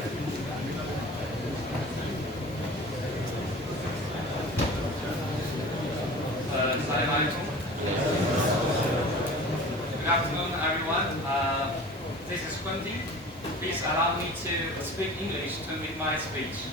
Assalamualaikum. Good afternoon, everyone. This is Quentin. Please allow me to speak English to make my speech.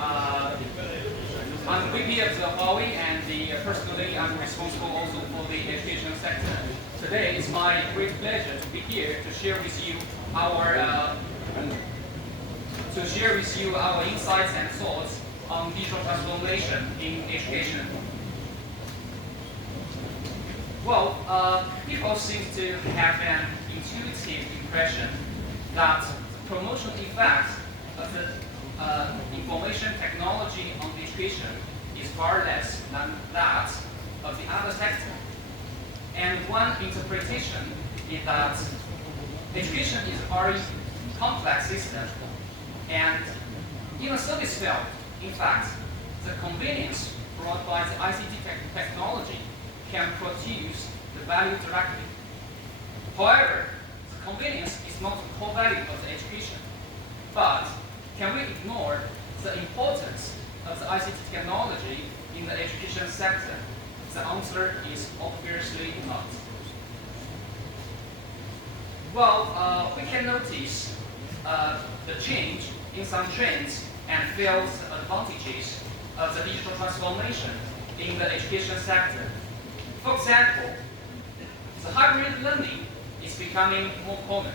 I'm VP of the Hواووى, and personally, I'm responsible also for the education sector. Today, it's my great pleasure to be here to share with you our insights and thoughts on digital transformation in education. Well, people seem to have an intuitive impression that the promotional effect of the information technology on education is far less than that of the other sector. And one interpretation is that education is a very complex system, and in a service field, in fact, the convenience brought by the ICT technology can produce the value directly. However, the convenience is not the core value of the education. But can we ignore the importance of the ICT technology in the education sector? The answer is obviously not. Well, we can notice the change in some trends and feel the advantages of the digital transformation in the education sector. For example, the hybrid learning is becoming more common.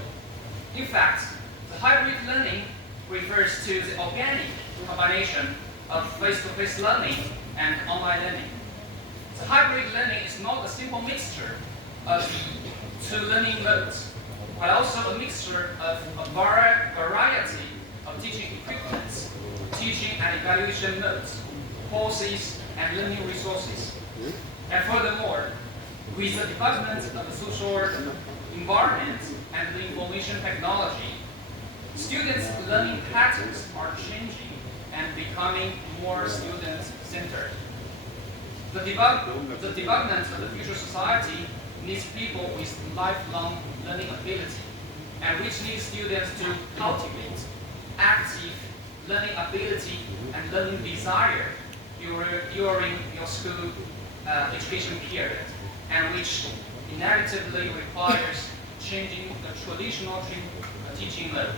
In fact, the hybrid learning refers to the organic combination of face-to-face learning and online learning. The hybrid learning is not a simple mixture of two learning modes, but also a mixture of a variety of teaching equipments, teaching and evaluation modes, courses, and learning resources. And furthermore, with the development of the social environment and the information technology, students' learning patterns are changing and becoming more student-centered. The development of the future society needs people with lifelong learning ability, and which needs students to cultivate active learning ability and learning desire during your school education period, and which inevitably requires changing the traditional teaching mode.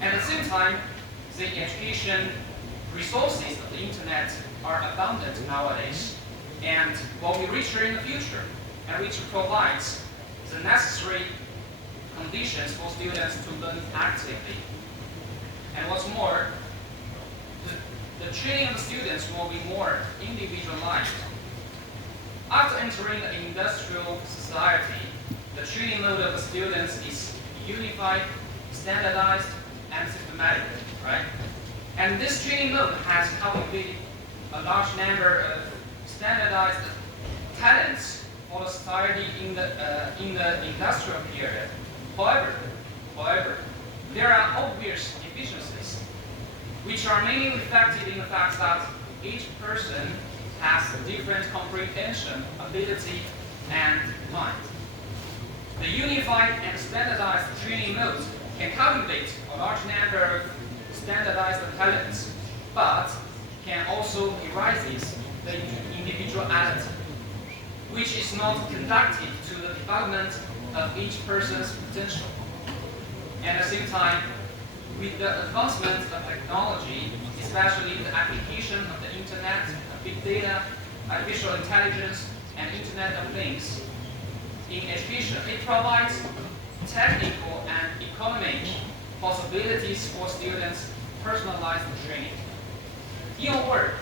At the same time, the education resources of the internet are abundant nowadays, and will be richer in the future, and which provides the necessary conditions for students to learn actively. And what's more, the training of the students will be more individualized. After entering the industrial society, the training mode of the students is unified, standardized, and systematic, right? And this training mode has cultivated a large number of standardized talents for the society in the industrial period. However, there are obvious deficiencies, which are mainly reflected in the fact that each person has a different comprehension, ability, and mind. The unified and standardized training modes can cultivate a large number of standardized talents, but can also erase the individuality, which is not conducive to the development of each person's potential. And at the same time, with the advancement of technology, especially the application of the internet, big data, artificial intelligence, and Internet of Things, in education, it provides technical and economic possibilities for students' personalized training. In a word,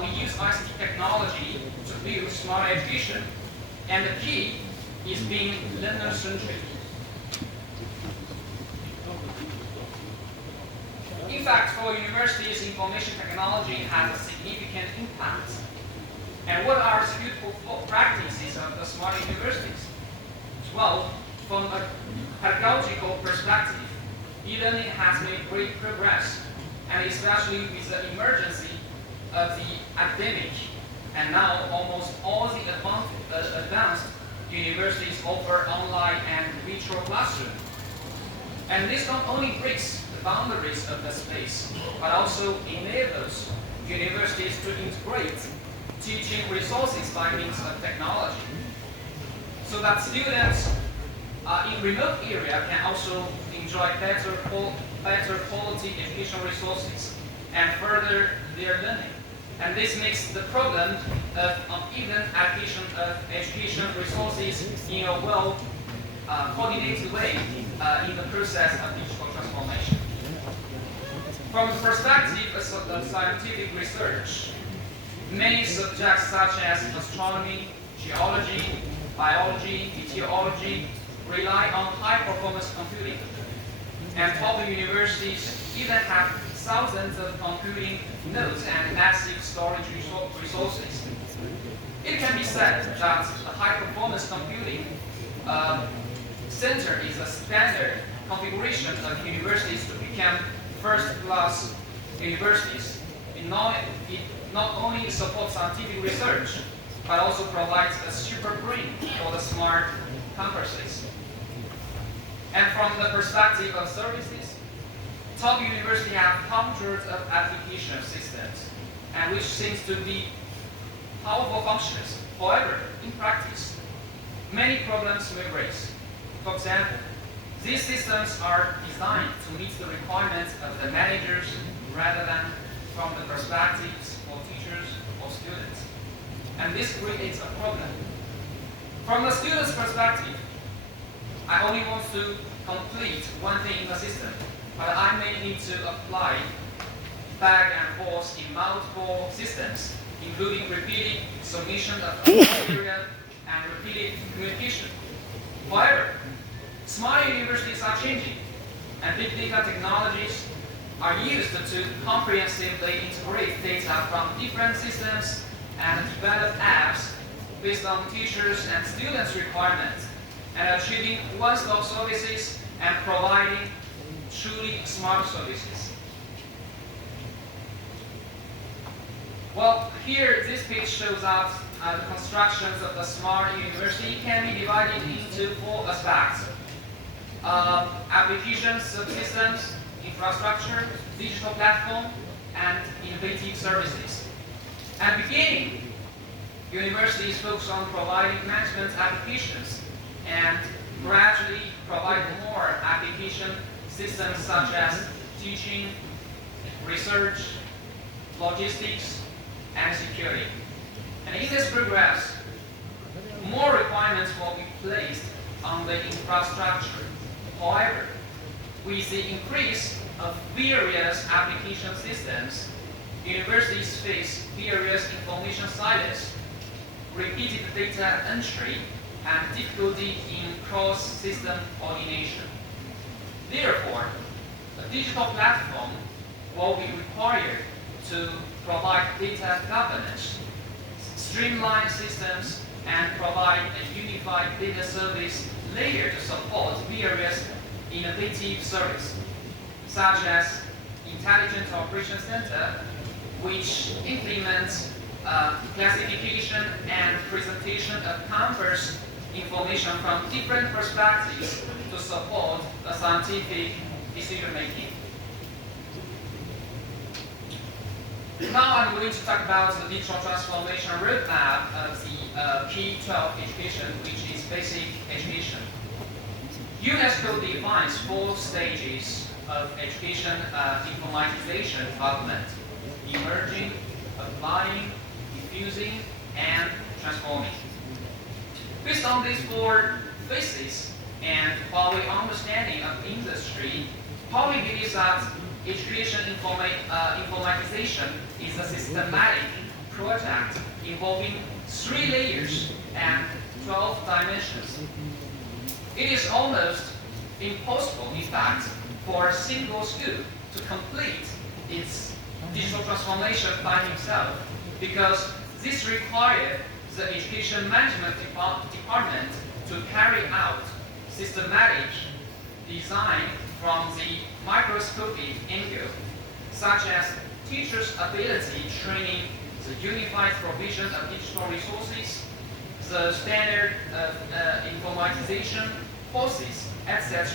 we use ICT technology to build smart education, and the key is being learner-centric. In fact, for universities, information technology has a significant impact. And what are the beautiful practices of the smart universities? Well, from a pedagogical perspective, e-learning has made great progress, and especially with the emergence of the academic, and now almost all the advanced universities offer online and virtual classroom. And this not only breaks the boundaries of the space, but also enables universities to integrate teaching resources by means of technology, so that students in remote area can also enjoy better quality education resources and further their learning. And this makes the problem of uneven allocation of education resources in a well coordinated way in the process of digital transformation. From the perspective of scientific research, many subjects such as astronomy, geology, biology, meteorology rely on high-performance computing. And top universities even have thousands of computing nodes and massive storage resources. It can be said that the high-performance computing center is a standard configuration of universities to become first-class universities. It not only supports scientific research, but also provides a super brain for the smart campuses. And from the perspective of services, top universities have hundreds of application systems, and which seems to be powerful functions. However, in practice, many problems may raise. For example, these systems are designed to meet the requirements of the managers rather than from the perspectives of teachers or students. And this creates a problem. From the student's perspective, I only want to complete one thing in the system, but I may need to apply back and forth in multiple systems, including repeated submission of material and repeated communication. However, smart universities are changing, and big data technologies are used to comprehensively integrate data from different systems and develop apps based on teachers' and students' requirements, and achieving one-stop services and providing truly smart services. Well, here this page shows out the constructions of the smart university can be divided into 4 aspects. Applications, subsystems, infrastructure, digital platform, and innovative services. At the beginning, universities focus on providing management applications and gradually provide more application systems such as teaching, research, logistics, and security. And in this progress, more requirements will be placed on the infrastructure. However, with the increase of various application systems, universities face various information silos, repeated data entry, and difficulty in cross-system coordination. Therefore, a digital platform will be required to provide data governance, streamline systems, and provide a unified data service layer to support various innovative services, such as Intelligent Operations Center, which implements classification and presentation of campus information from different perspectives to support the scientific decision-making. Now I'm going to talk about the digital transformation roadmap of the K-12 education, which is basic education. UNESCO defines 4 stages of education informatization development: emerging, applying, diffusing, and transforming. Based on these 4 phases and while we understanding of industry, how we believe that education informatization is a systematic project involving 3 layers and 12 dimensions. It is almost impossible, in fact, for a single school to complete its digital transformation by himself, because this requires the education management department to carry out systematic design from the microscopic angle, such as teachers' ability training, the unified provision of digital resources, the standard of informatization courses, etc.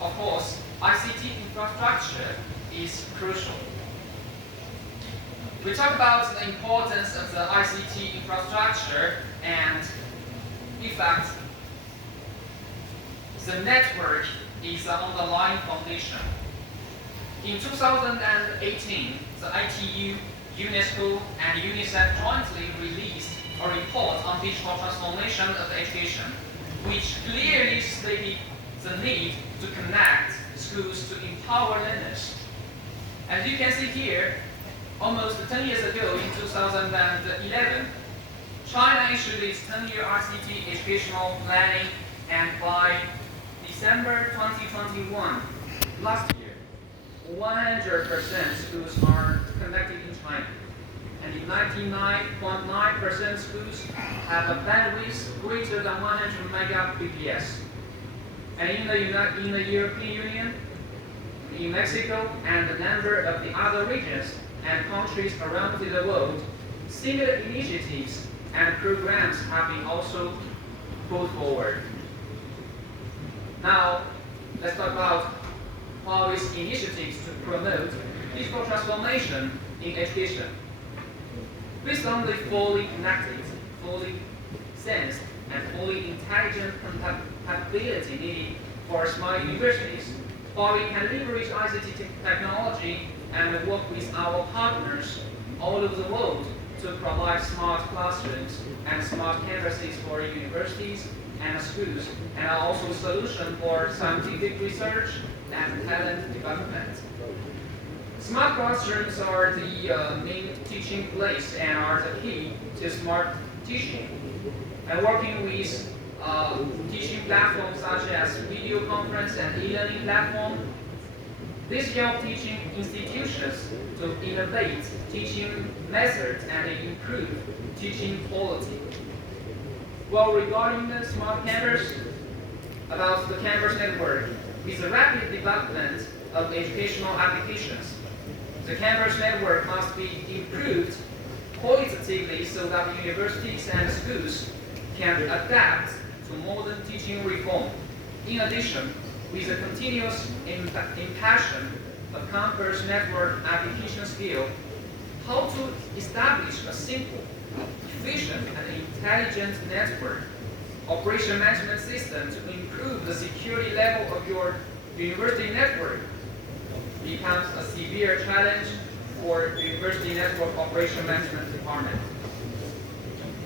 Of course, ICT infrastructure is crucial. We talk about the importance of the ICT infrastructure, and in fact, the network is the underlying foundation. In 2018, the ITU, UNESCO, and UNICEF jointly released a report on digital transformation of education, which clearly stated the need to connect schools to empower learners. As you can see here, almost 10 years ago, in 2011, China issued its 10-year ICT educational planning, and by December 2021, last year, 100% schools are connected in China. And in 99.9% schools have a bandwidth greater than 100 Mbps. And in the European Union, in Mexico, and a number of the other regions and countries around the world, similar initiatives and programs have been also put forward. Now, let's talk about Huawei's initiatives to promote digital transformation in education. Based on the fully connected, fully sensed, and fully intelligent capability needed for smart universities, Huawei can leverage ICT technology and work with our partners all over the world to provide smart classrooms and smart campuses for universities and schools, and also solutions for scientific research and talent development. Smart classrooms are the main teaching place and are the key to smart teaching. And working with teaching platforms such as video conference and e-learning platform, this helps teaching institutions to innovate teaching methods and improve teaching quality. Well, regarding the smart campus, about the campus network, with the rapid development of educational applications, the campus network must be improved qualitatively so that universities and schools can adapt to modern teaching reform. In addition, with the continuous impassion of campus network application skill, how to establish a simple, efficient, and intelligent network operation management system to improve the security level of your university network becomes a severe challenge for the university network operation management department.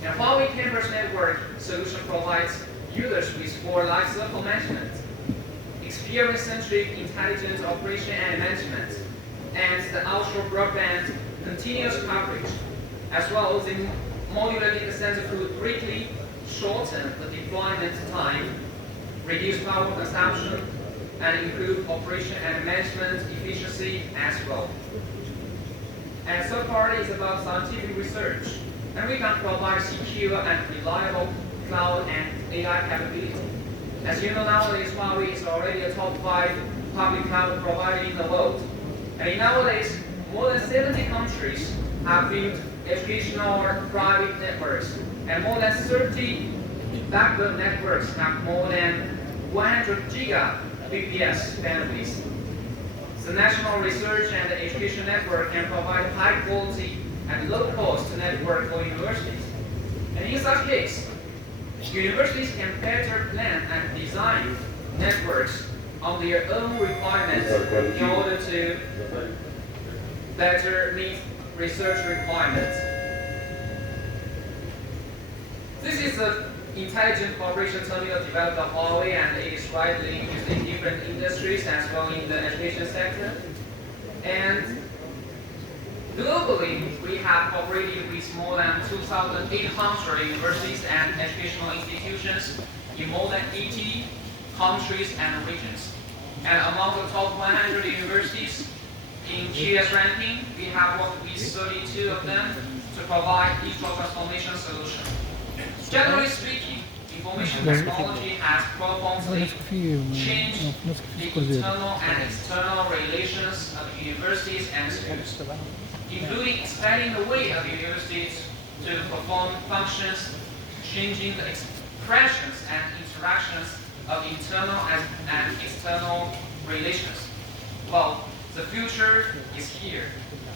And Huawei Campus Network solution provides users with for lifecycle management, experience-centric intelligent operation and management, and the ultra broadband continuous coverage, as well as the modular data center could greatly shorten the deployment time, reduce power consumption, and improve operation and management efficiency as well. And third part is about scientific research, and we can provide secure and reliable cloud and AI capability. As you know, nowadays Huawei is already a top 5 public cloud provider in the world. And nowadays, more than 70 countries have built educational or private networks, and more than 30 backbone networks have more than 100 Gbps bandwidth. The National Research and Education Network can provide high quality and low cost network for universities. And in such case, universities can better plan and design networks on their own requirements in order to better meet research requirements. This is the intelligent cooperation terminal developed by Huawei, and it is widely used in different industries as well in the education sector. And globally, we have cooperated with more than 2,800 universities and educational institutions in more than 80 countries and regions. And among the top 100 universities in QS ranking, we have worked with 32 of them to provide digital transformation solutions. Generally speaking, information technology has profoundly changed the internal and external relations of universities and schools, including expanding the way of universities to perform functions, changing the expressions and interactions of internal and external relations. Well, the future is here.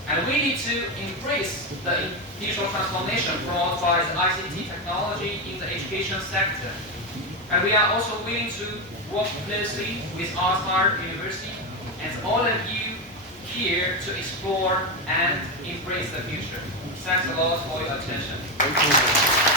And we need to embrace the digital transformation brought by the ICT technology in the education sector. And we are also willing to work closely with Azhar University and all of you here to explore and embrace the future. Thanks a lot for your attention.